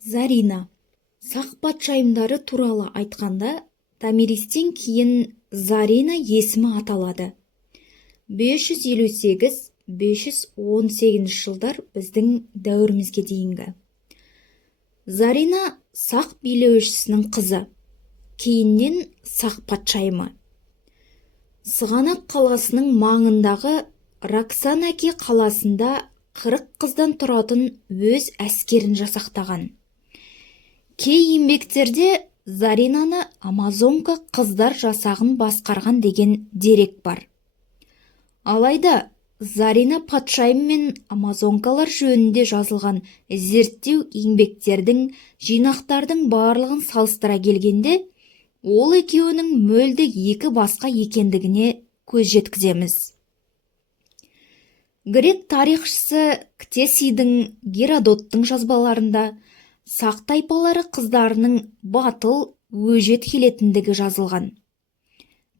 Зарина. Сақ патшайымдары туралы айтқанда, Томиристен кейін Зарина есімі аталады. 558-518 жылдар біздің дәуірімізге дейінгі. Зарина сақ билеушісінің қызы, кейіннен сақ патшайымы. Сығанақ қаласының маңындағы Роксанаки қаласында 40 қыздан тұратын өз әскерін жасақтаған. Кей еңбектерде Заринаны Амазонка қыздар жасағын басқарған деген дерек бар. Алайда Зарина патшайым мен амазонкалар жөнінде жазылған зерттеу еңбектердің жинақтардың барлығын салыстыра келгенде, ол екеуінің мүлде екі басқа екендігіне көз жеткіземіз. Грек тарихшысы Ктесидің Геродоттың жазбаларында сақ тайпалары қыздарының батыл, өжет келетіндігі жазылған.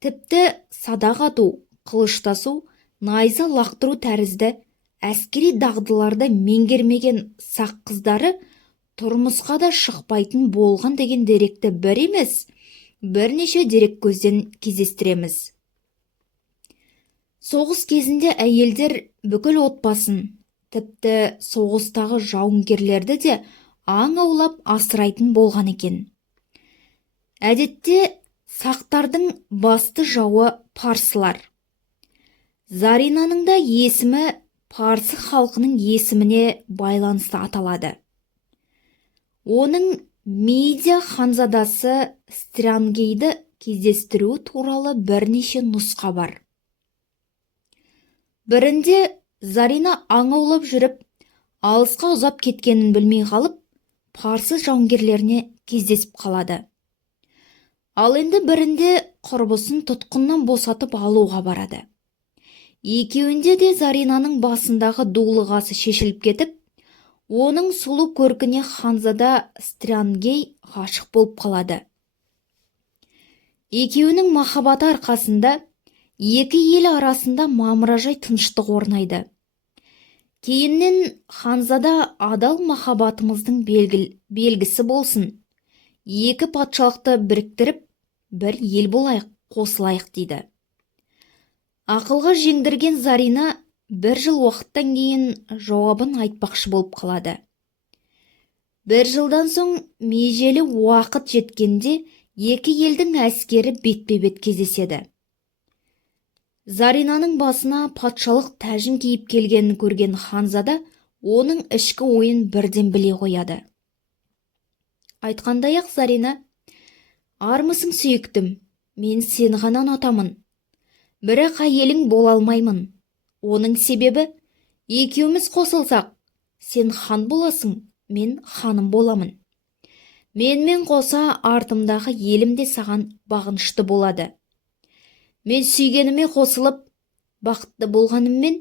Тіпті садақ ату, қылыштасу, найза лақтыру тәрізді әскери дағдыларды меңгермеген сақ қыздары тұрмысқа да шықпайтын болған деген деректі бір емес, бірнеше дерек көзден кездестіреміз. Соғыс кезінде әйелдер бүкіл отбасын, тіпті соғыстағы жауынгерлерді де аң аулап асырайтын болған екен. Әдетте сақтардың басты жауы парсылар. Заринаның да есімі парсы халқының есіміне байланысты аталады. Оның Мидия ханзадасы Стрянгейді кездестіру туралы бірнеше нұсқа бар. Бірінде Зарина аң аулап жүріп, алысқа ұзап кеткенін білмей қалып, парсы жауынгерлеріне кездесіп қалады. Ал енді бірінде құрбысын тұтқыннан босатып алуға барады. Екеуінде де Заринаның басындағы дулығасы шешіліп кетіп, оның сұлу көркіне ханзада Стрянгей ғашық болып қалады. Екеуінің махаббаты арқасында екі ел арасында мамыражай тыныштық орнайды. Кейіннен ханзада адал махаббатымыздың белгісі болсын, екі патшалықты біріктіріп, бір ел болайық, қосылайық дейді. Ақылға жеңдірген Зарина бір жыл уақыттан кейін жауабын айтпақшы болып қалады. Бір жылдан соң межелі уақыт жеткенде екі елдің әскері бетпе-бет кездеседі. Заринаның басына патшалық тәжін киіп келгенін көрген ханзада оның ішкі ойын бірден біле қояды. Айтқандай-ақ Зарина: «Армысың сүйіктім, мен сені ғана ұнатамын. Бірақ әйелің бола алмаймын. Оның себебі, екеуміз қосылсақ, сен хан боласың, мен ханым боламын. Менімен қоса артымдағы елім де саған бағынышты болады. Мен сүйгеніме қосылып, бақытты болғаныммен,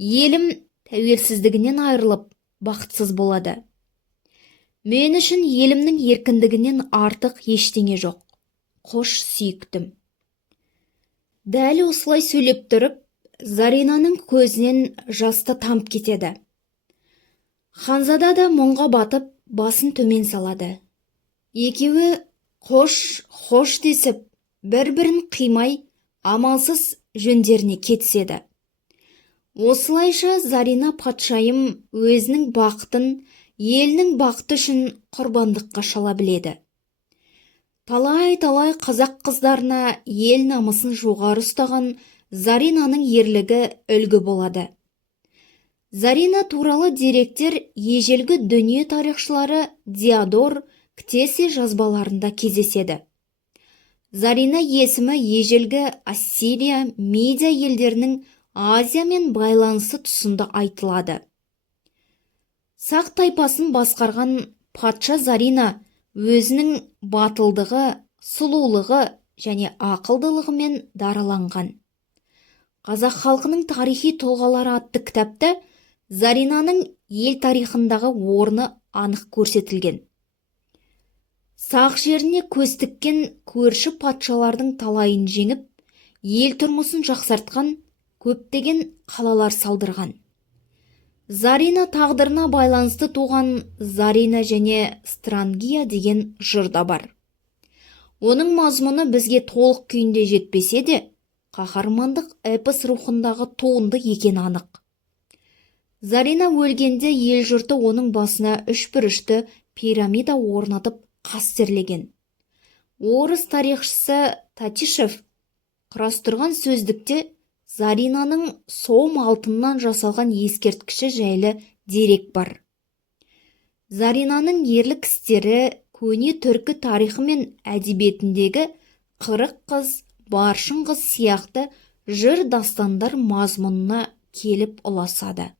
елім тәуелсіздігінен айырылып, бақытсыз болады. Мен үшін елімнің еркіндігінен артық ештеңе жоқ. Қош сүйіктім». Дәл осылай сөйлеп тұрып, Заринаның көзінен жасты тамып кетеді. Ханзада да мұңға батып, басын төмен салады. Екеуі қош десіп, бір-бірін қимай, амалсыз жөндеріне кетіседі. Осылайша Зарина патшайым өзінің бақытын, елінің бақыты үшін құрбандыққа шала біледі. Талай-талай қазақ қыздарына ел намысын жоғары ұстаған Заринаның ерлігі үлгі болады. Зарина туралы деректер ежелгі дүние тарихшылары Диодор Ктеси жазбаларында кездеседі. Зарина есімі ежелгі Ассирия, Мидия елдерінің Азиямен байланысы тұсында айтылады. Сақ тайпасын басқарған патша Зарина өзінің батылдығы, сұлулығы және ақылдылығымен дараланған. Қазақ халқының тарихи тұлғалары атты кітапта Заринаның ел тарихындағы орны анық көрсетілген. Сақ жеріне көз тіккен көрші патшалардың талайын жеңіп, ел тұрмысын жақсартқан, көптеген қалалар салдырған. Зарина тағдырына байланысты туған Зарина және Странгия деген жыр да бар. Оның мазмұны бізге толық күйінде жетпесе де, қаһармандық эпос рухындағы туынды екен анық. Зарина өлгенде ел жұрты оның басына үшбұрышты пирамида орнатып қастерлеген. Орыс тарихшысы Татишев құрастырған сөздікте Заринаның сом алтыннан жасалған ескерткіші жайлы дерек бар. Заринаның ерлік істері көне түркі тарихы мен әдебиетіндегі қырық қыз, баршын қыз сияқты жыр дастандар мазмұнына келіп ұласады.